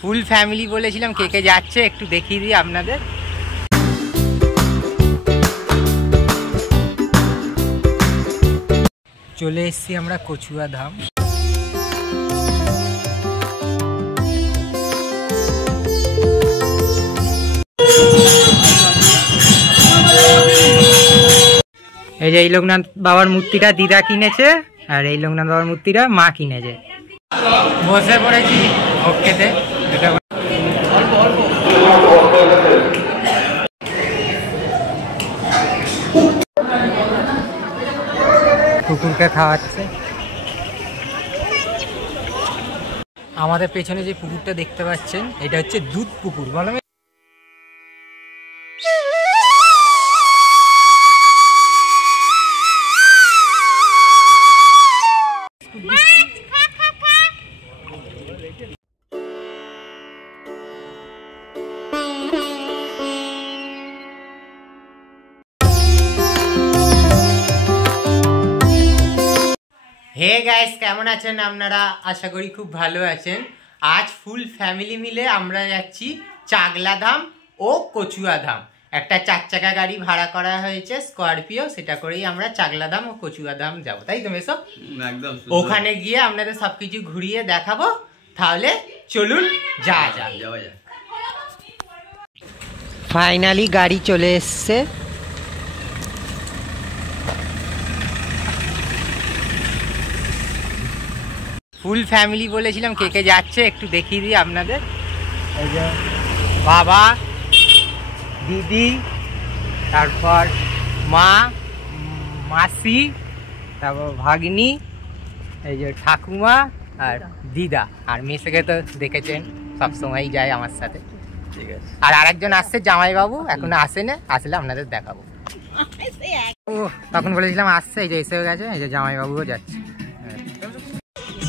Full family বলেছিলাম, কে কে যাচ্ছে একটু দেখিয়ে দিই আপনাদের। চলে এসেছি আমরা কচুয়া ধাম। এই যে এই লোকনাথ বাবার মূর্তিটা দিদা কিনেছে, আর এই লোকনাথ বাবার মূর্তিটা মা কিনেছে। বসে পড়েছি ভোগ খেতে। কুকুরকে খাওয়াচ্ছে। আমাদের পেছনে যে পুকুরটা দেখতে পাচ্ছেন, এটা হচ্ছে দুধ পুকুর। বলো হে গাইস, কেমন আছেন আপনারা? আশা করি খুব ভালো আছেন। আজ ফুল ফ্যামিলি মিলে আমরা যাচ্ছি চাগলা ধাম ও কচুয়া ধাম। একটা 4 চাকা গাড়ি ভাড়া করা হয়েছে, স্করপিও। সেটা করেই আমরা চাগলা ধাম ও কচুয়া ধাম যাবো, তাই তো মেসো? একদম। ওখানে গিয়ে আপনাদের সবকিছু ঘুরিয়ে দেখাবো। তাহলে চলুন যাওয়া যাক। ফাইনালি গাড়ি চলে এসছে। ফুল ফ্যামিলি বলেছিলাম, কে কে যাচ্ছে একটু দেখিয়ে দিই আপনাদের। এই যে বাবা, দিদি, তারপর মা, মাসি, তারপর ভাগ্নি, এই যে ঠাকুমা আর দিদা। আর মেসেকে তো দেখেছেন, সবসময়ই যায় আমার সাথে। ঠিক আছে। আর আরেকজন আসছে জামাইবাবু, এখনো আসেনি, আসলে আপনাদের দেখাবো। ও তখন বলেছিলাম আসছে, এই যে এসেও গেছে। এই যে জামাইবাবুও যাচ্ছে।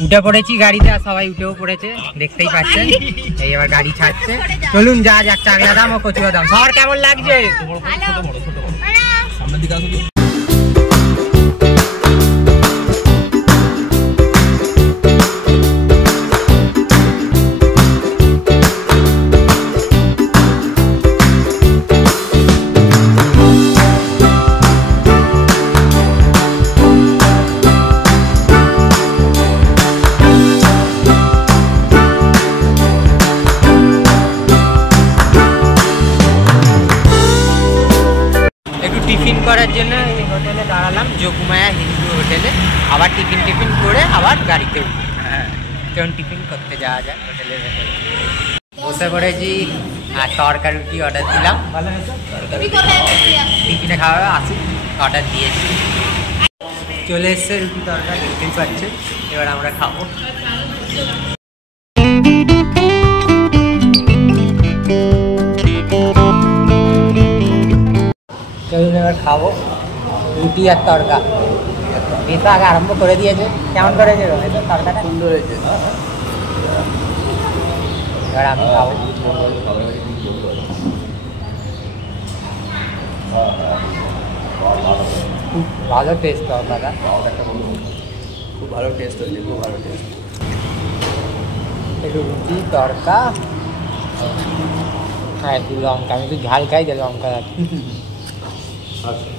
উঠে পড়েছি গাড়িতে, আর সবাই উঠেও পড়েছে, দেখতেই পাচ্ছেন। এই এবার গাড়ি ছাড়ছে। চলুন যা যাক চাগলা ধাম ও কচুয়া ধাম। সবার কেমন লাগছে? টিফিন করার জন্য এই হোটেলে দাঁড়ালাম, যোগমায়া হিন্দু হোটেলে। আবার টিফিন করে আবার গাড়িতে উঠি। হ্যাঁ, চলুন টিফিন করতে যাওয়া যায় হোটেলের ভেতরে। বসে পড়েছি আর তরকা রুটি অর্ডার দিলাম। টিফিনে খাওয়া আসুক, অর্ডার দিয়েছি। চলে এসছে রুটি তরকা, দেখতেই পাচ্ছেন। এবার আমরা খাবো। চলুন এবার খাবো রুটি আর তরকা। মেসা আগে আরম্ভ করে দিয়েছে। কেমন করেছে তরকাটা? সুন্দর হয়েছে। এবার আমি খাবো। খুব ভালো টেস্ট তরকাটা, খুব ভালো টেস্ট হয়েছে, খুব ভালো টেস্ট। একটু রুটি তরকা, হ্যাঁ একটু লঙ্কা। আমি একটু ঝাল খাই, যে লঙ্কা রাখি। আচ্ছা।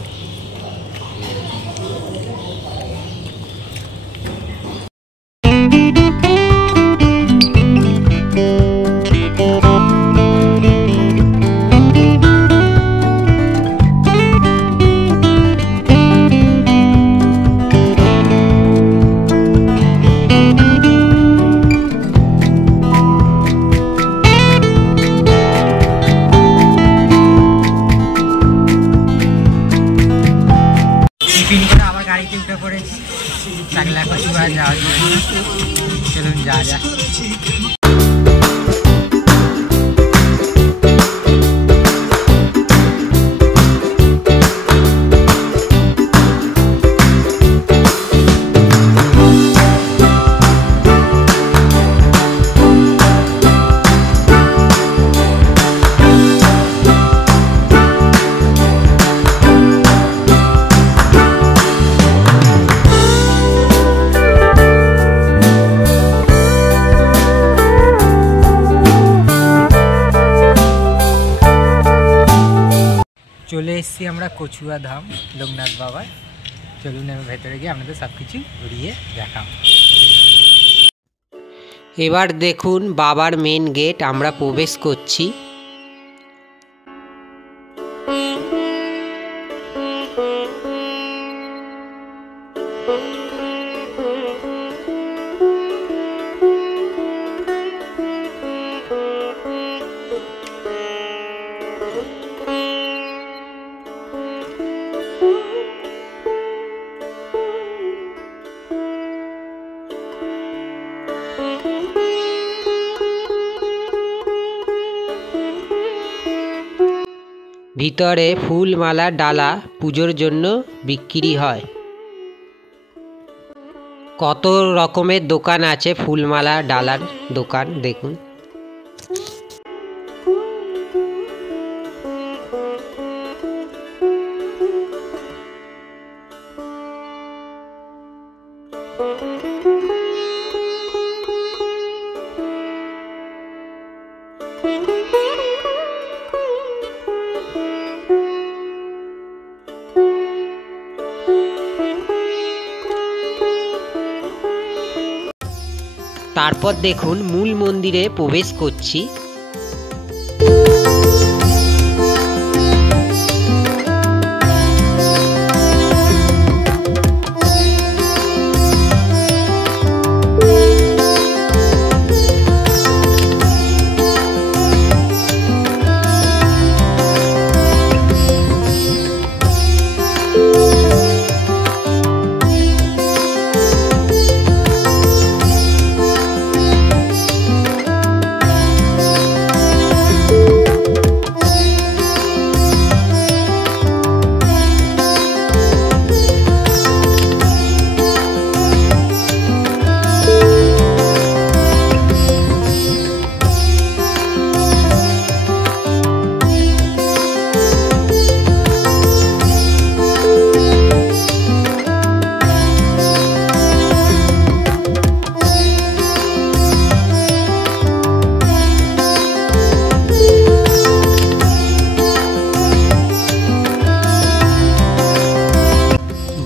টিফিন করে আবার গাড়িতে উঠে পড়েছি চাগলা কচুয়া যাওয়ার জন্য। চলুন যাওয়া যাক। চলে এসেছি আমরা কচুয়া ধাম লোকনাথ বাবার। চলুন আমি ভেতরে গিয়ে আপনাদের সব কিছু ঘুরিয়ে দেখাবো। এবার দেখুন বাবার মেন গেট, আমরা প্রবেশ করছি। ভিতরে ফুলমালা ডালা পুজোর জন্য বিক্রি হয়। কত রকমের দোকান আছে, ফুলমালা ডালার দোকান দেখুন। তারপর দেখুন মূল মন্দিরে প্রবেশ করছি।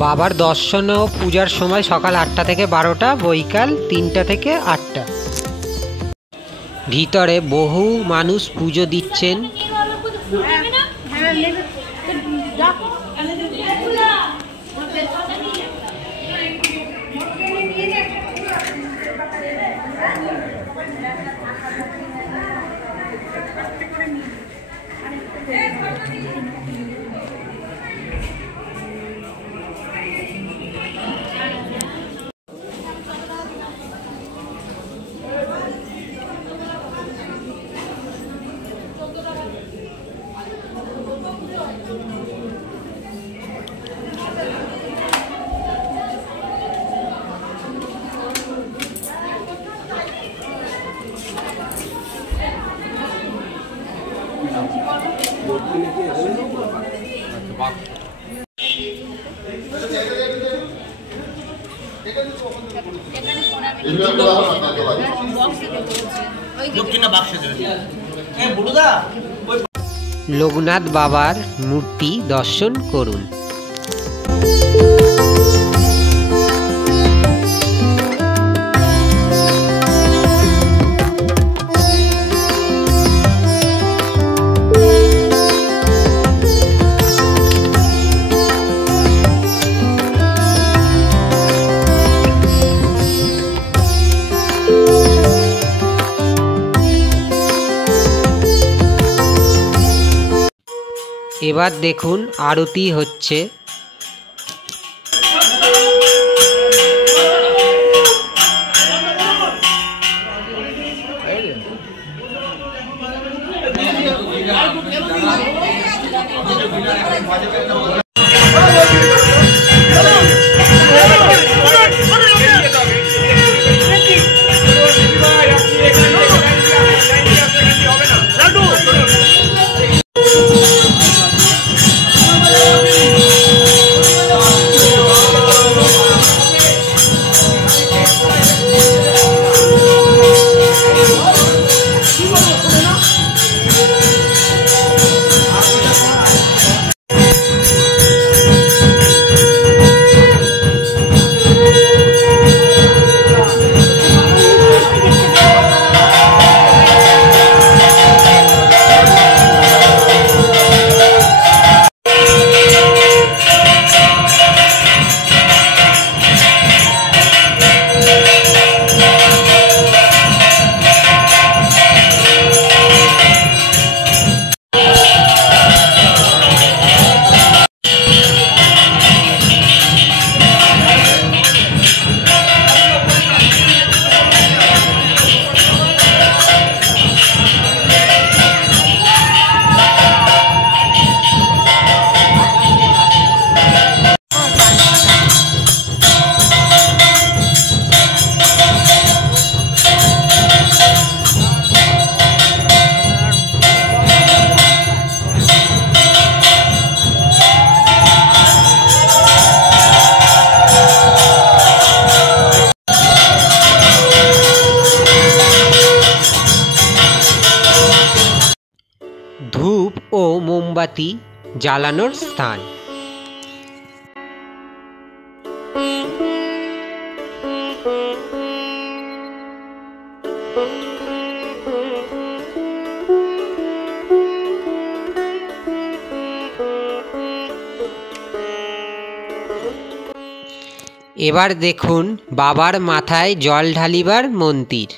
বাবার দর্শন ও পূজার সময় সকাল 8টা থেকে 12টা, বৈকাল 3টা থেকে 8টা। ভিতরে বহু মানুষ পুজো দিচ্ছেন। লোকনাথ বাবার মূর্তি দর্শন করুন। এবার দেখুন আরতি হচ্ছে। মোমবাতি জ্বালানোর স্থান। এবার দেখুন বাবার মাথায় জল ঢালিবার মন্দির।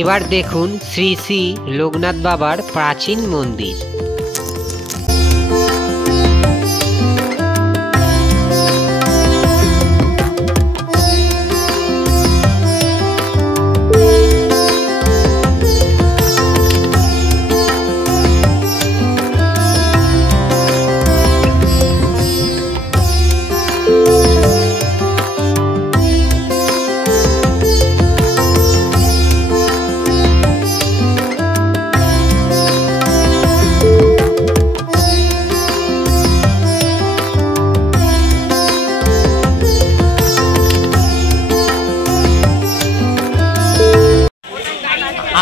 এবার দেখুন শ্রী শ্রী লোকনাথ বাবার প্রাচীন মন্দির।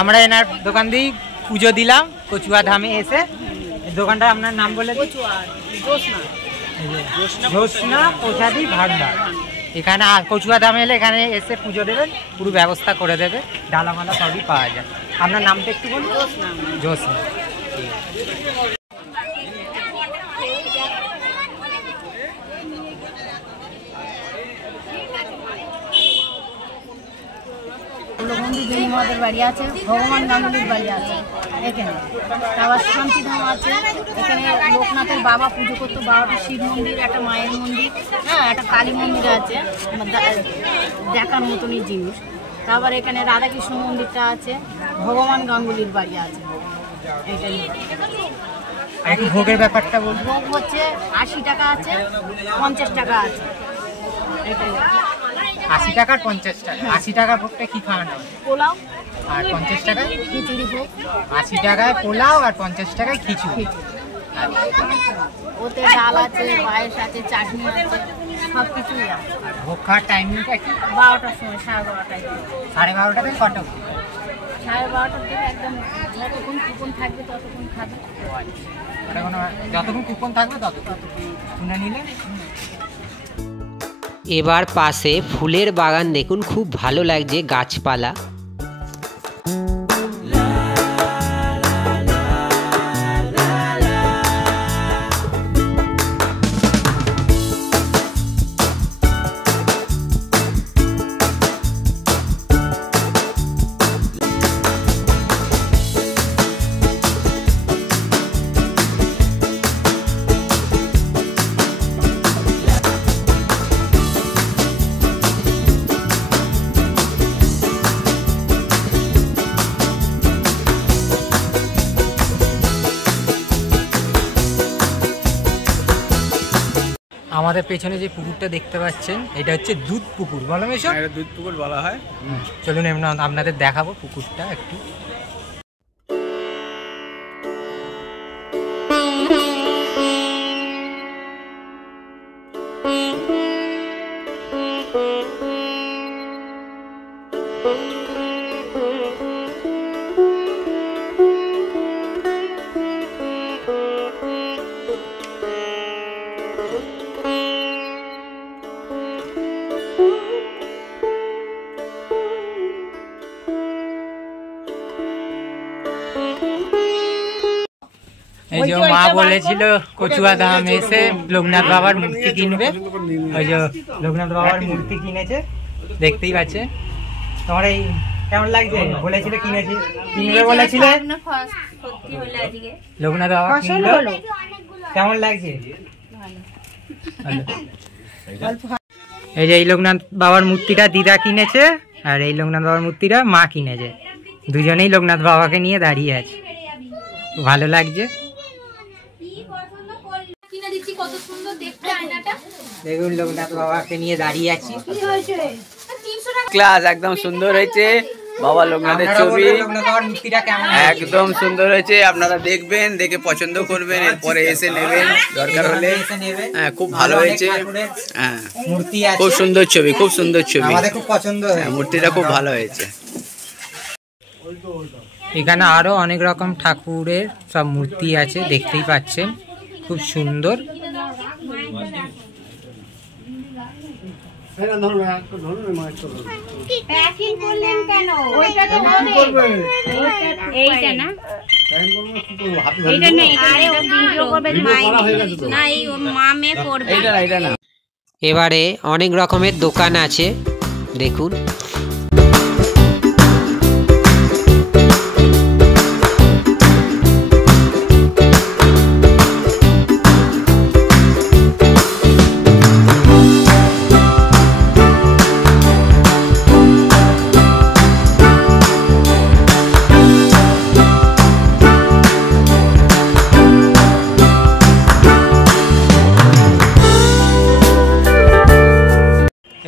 আমরা এনার দোকান দিয়েই পুজো দিলাম কচুয়া ধামে এসে। দোকানটা আপনার নাম বলে জ্যোৎস্না প্রসাদী ভান্ডার। এখানে কচুয়া ধামে এলে এখানে এসে পুজো দেবেন, পুরো ব্যবস্থা করে দেবে, ডালামালা সবই পাওয়া যায়। আপনার নামটা একটু বলুন। জ্যোৎস্না। মহাদেব বাড়ি আছে, ভগবান গাঙ্গুলির বাড়ি আছে এখানে, আবার শান্তিধাম আছে এখানে। লোকনাথের বাবা পুজো করতো, বাবাটা শিব মন্দির, একটা মায়ের মন্দির, হ্যাঁ একটা কালী মন্দির আছে দেখার মতনই জিনিস। তারপর এখানে রাধাকৃষ্ণ মন্দিরটা আছে, ভগবান গাঙ্গুলির বাড়ি আছে এখানে। ভোগের ব্যাপারটা বলবো, ভোগ হচ্ছে 80 টাকা আছে, 50 টাকা আছে এটাই। 80 টাকা আর 50 টাকা। 80 টাকার ভোগটা কি খাওয়ানো? পোলাও। আর 50 টাকায় খিচুড়ি ভোগ। 80 টাকায় পোলাও আর 50 টাকায় খিচুড়ি। ওতে ডাল আছে, পায়েস আছে, চাটনি আছে, সব কিছুই আছে। ভোগ খাওয়ার টাইমিংটা কি? 12টার সময়, 12:30টায়। 12:30 থেকে কটা? 12:30 থেকে একদম যতক্ষণ কুপন থাকবে ততক্ষণ খাবে। যতক্ষণ কুপন থাকবে ততক্ষণ শুনে নিলে। এবার পাশে ফুলের বাগান দেখুন, খুব ভালো লাগছে গাছপালা। আমাদের পেছনে যে পুকুরটা দেখতে পাচ্ছেন এটা হচ্ছে দুধ পুকুর, বলো মেশো? এটা দুধ পুকুর বলা হয়। চলুন এমনি আপনাদের দেখাবো পুকুরটা একটু। যে মা বলেছিল কচুয়া ধাম এসে লোকনাথ বাবার মূর্তি কিনবে, ওই যে লোকনাথ বাবার মূর্তি কিনেছে, দেখতেই পাচ্ছে। তোমার এই কেমন লাগছে? বলেছিল কিনেছি, কিনবে বলেছিল লোকনাথ বাবা, কেমন লাগছে? এই যে এই লোকনাথ বাবার মূর্তিটা দিদা কিনেছে, আর এই লোকনাথ বাবার মূর্তিটা মা কিনেছে। দুজনেই লোকনাথ বাবাকে নিয়ে দাঁড়িয়ে আছে, ভালো লাগছে। দেখুন লোকনাথ বাবাকে নিয়ে দাঁড়িয়ে আছি। ক্লাস একদম সুন্দর হয়েছে, বাবা লোকনাথের ছবি একদম সুন্দর হয়েছে। আপনারা দেখবেন, দেখে পছন্দ করবেন, এরপরে এসে নেবেন দরকার হলে। হ্যাঁ, খুব ভালো হয়েছে। হ্যাঁ, খুব সুন্দর ছবি, খুব সুন্দর ছবি, খুব পছন্দ। মূর্তিটা খুব ভালো হয়েছে। এখানে আরো অনেক রকম ঠাকুরের সব মূর্তি আছে, দেখতেই পাচ্ছেন, খুব সুন্দর। এবারে অনেক রকমের দোকান আছে, দেখুন।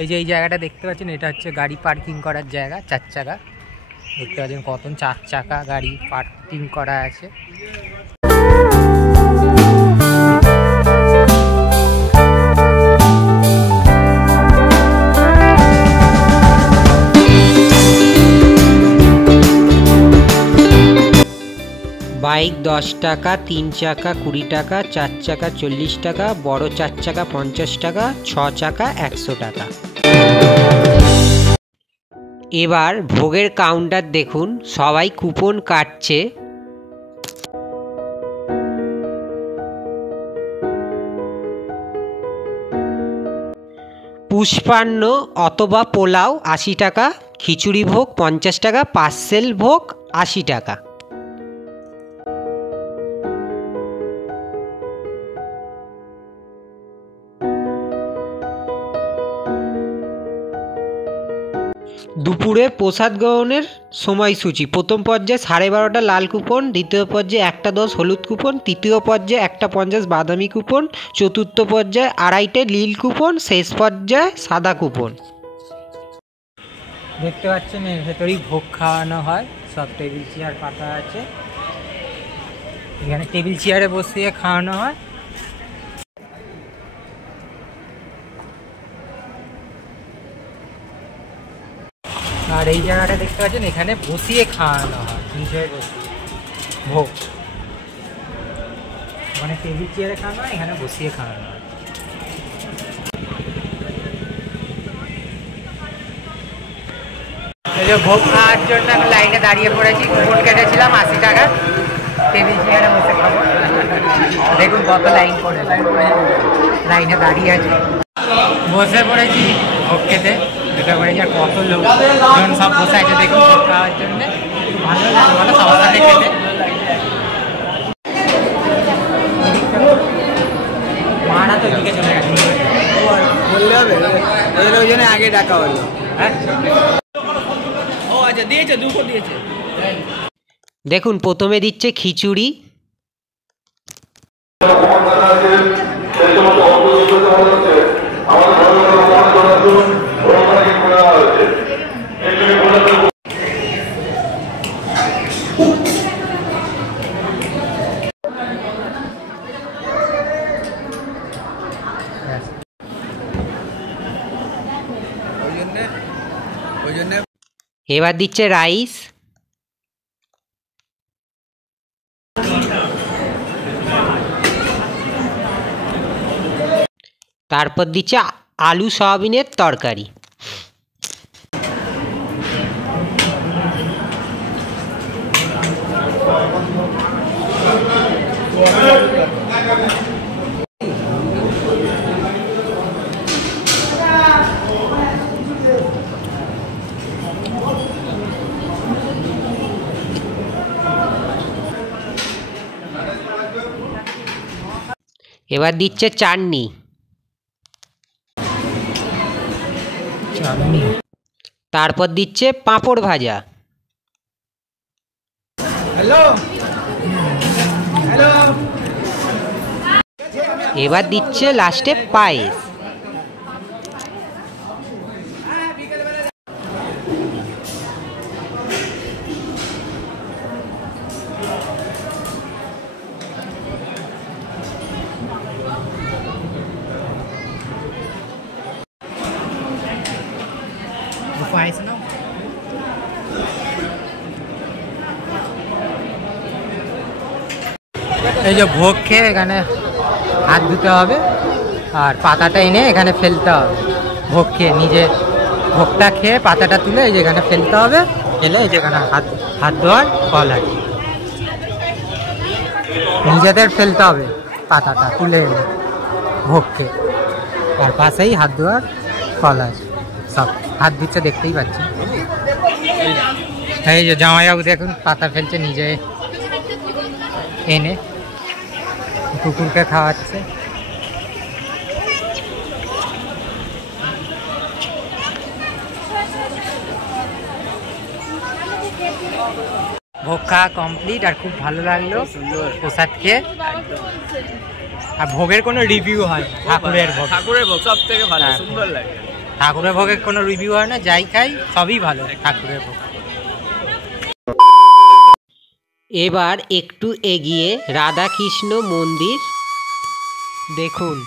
এই যে এই জায়গাটা দেখতে পাচ্ছেন, এটা হচ্ছে গাড়ি পার্কিং করার জায়গা, 4 চাকা। দেখতে পাচ্ছেন কত 4 চাকা গাড়ি পার্কিং করা আছে। বাইক 10 টাকা, 3 চাকা 20 টাকা, 4 চাকা 40 টাকা, বড় 4 চাকা 50 টাকা, 6 চাকা 100 টাকা। এবার ভোগের কাউন্টার দেখুন, সবাই কুপন কাটছে। পুষ্পান্ন অথবা পোলাও 80 টাকা, খিচুড়ি ভোগ 50 টাকা, পার্সেল ভোগ 80 টাকা। দুপুরে প্রসাদ গ্রহণের সময়সূচি: প্রথম পর্যায়ে 12:30 লাল কুপন, দ্বিতীয় পর্যায়ে 1:10 হলুদ কুপন, তৃতীয় পর্যায়ে 1:50 বাদামি কুপন, চতুর্থ পর্যায়ে 2:30 নীল কুপন, শেষ পর্যায়ে সাদা কুপন। দেখতে পাচ্ছেন এর ভেতরেই ভোগ খাওয়ানো হয়, সব টেবিল চেয়ার পাতা আছে, এখানে টেবিল চেয়ারে বসিয়ে খাওয়ানো হয়। আর এই জায়গাটা দেখতে পাচ্ছেন, এখানে বসিয়ে খাওয়ানো হয়, নিচে বসিয়ে ভোগ, মানে টেবিল চেয়ারে খাওয়ানো হয়, এখানে বসিয়ে খাওয়ানো হয়। এই যে ভোগ খাওয়ার জন্য আমি লাইনে দাঁড়িয়ে পড়েছি, কুপন কেটেছিলাম 80 টাকা, টেবিল চেয়ারে বসে খাবো। দেখুন কত লাইন পড়ে, লাইনে দাঁড়িয়ে আছি, বসে পড়েছি ভোগ খেতে। এটা পড়েছি, আর কত লোকজন সব বসে আছে দেখুন ভোগ খাওয়ার জন্য, ভালো লাগে, ভালো সবার সাথে খেতে। মারা তো দিকে চলে গেছে, বললে হবে, ওই জন্য আগে ডাকা হলো। হ্যাঁ, ও আচ্ছা, দিয়েছে, দুপুর দিয়েছে। দেখুন প্রথমে দিচ্ছে খিচুড়ি, এবার দিচ্ছে রাইস, তারপর দিচ্ছে আলু সয়াবিনের তরকারি। এবার দিচ্ছে চাটনি, তারপর দিচ্ছে পাঁপড় ভাজা, এবার দিচ্ছে লাস্টে পায়েস। পায়েস না এই যে ভোগ খেয়ে এখানে হাত ধুতে হবে আর পাতাটা এনে এখানে ফেলতে হবে। ভোগ খেয়ে নিজে ভোগটা খেয়ে পাতাটা তুলে এই যে এখানে ফেলতে হবে, ফেলে এই যে এখানে হাত ধোয়ার কল আছে, নিজেদের ফেলতে হবে পাতাটা তুলে এনে ভোগ খেয়ে। আর পাশেই হাত ধোয়ার কল আছে, সব হাত দিচ্ছে দেখতেই পাচ্ছি। এই যে জামাইবাবু দেখুন পাতা ফেলছে নিজে এনে, কুকুরকে খাওয়াচ্ছে। ভোগ খাওয়া কমপ্লিট আর খুব ভালো লাগলো প্রসাদ খেয়ে। আর ভোগের কোনো রিভিউ হয় ঠাকুরের ভোগ, ঠাকুরের ভোগ সব থেকে ভালো, সুন্দর লাগে। ঠাকুরের ভোগের কোনো রিভিউ হয় না, যাই খাই সবই ভালো ঠাকুরের ভোগ। এবার একটু এগিয়ে রাধাকৃষ্ণ মন্দির দেখুন।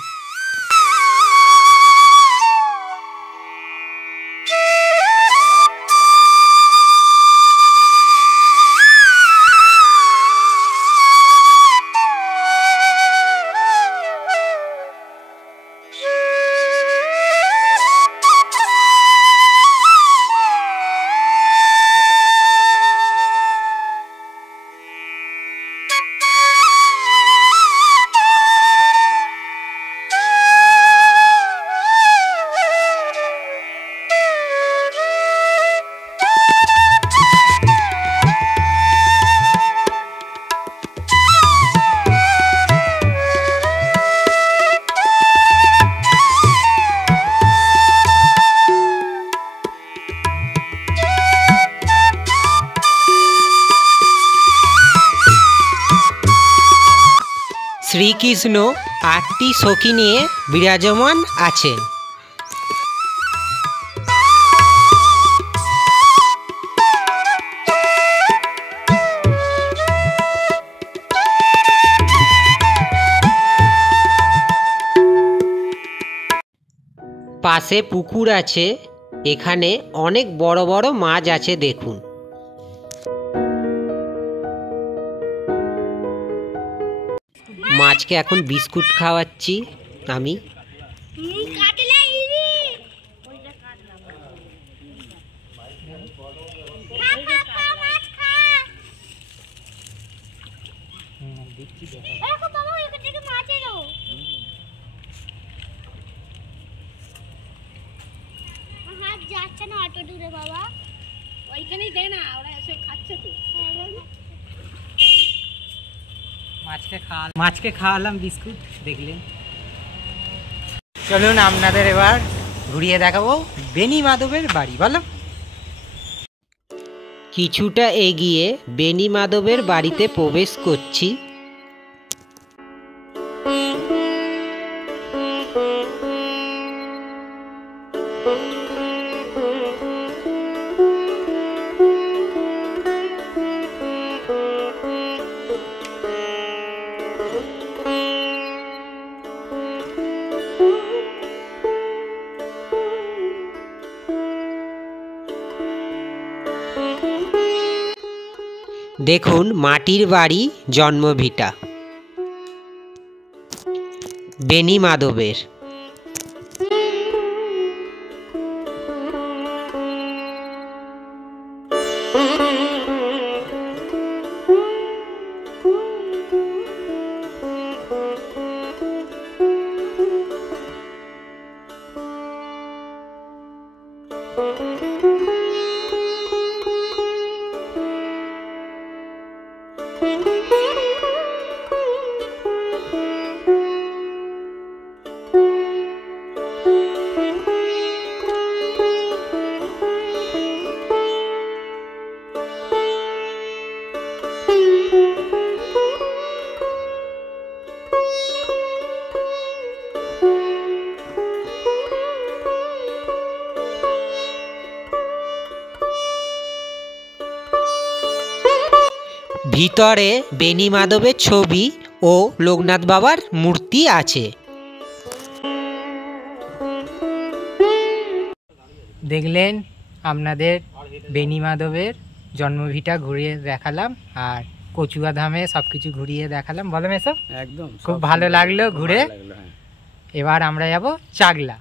শ্রীকৃষ্ণ ৮টি সখী নিয়ে বিরাজমান আছেন। পাশে পুকুর আছে, এখানে অনেক বড় বড় মাছ আছে দেখুন। মাছকে এখন বিস্কুট খাওয়াচ্ছি আমি। যাচ্ছে না অত দূরে বাবা, ওইখানেই দে না, ওরা এসে খাচ্ছে তো। মাছকে খাওয়ালাম বিস্কুট, দেখলেন। চলুন আপনাদের এবার ঘুরিয়ে দেখাবো বেনি মাধবের বাড়ি। বলো। কিছুটা এগিয়ে বেনি মাধবের বাড়িতে প্রবেশ করছি। দেখুন মাটির বাড়ি, জন্মভিটা বেনি মাধবের। ভিতরে বেনি মাধবের ছবি ও লোকনাথ বাবার মূর্তি আছে। দেখলেন আপনাদের বেনি মাধবের জন্মভিটা ঘুরিয়ে দেখালাম, আর কচুয়া ধামে সবকিছু ঘুরিয়ে দেখালাম। বলো মেসো, একদম খুব ভালো লাগলো ঘুরে। ভালো লাগলো, হ্যাঁ। এবার আমরা যাব চাগলা।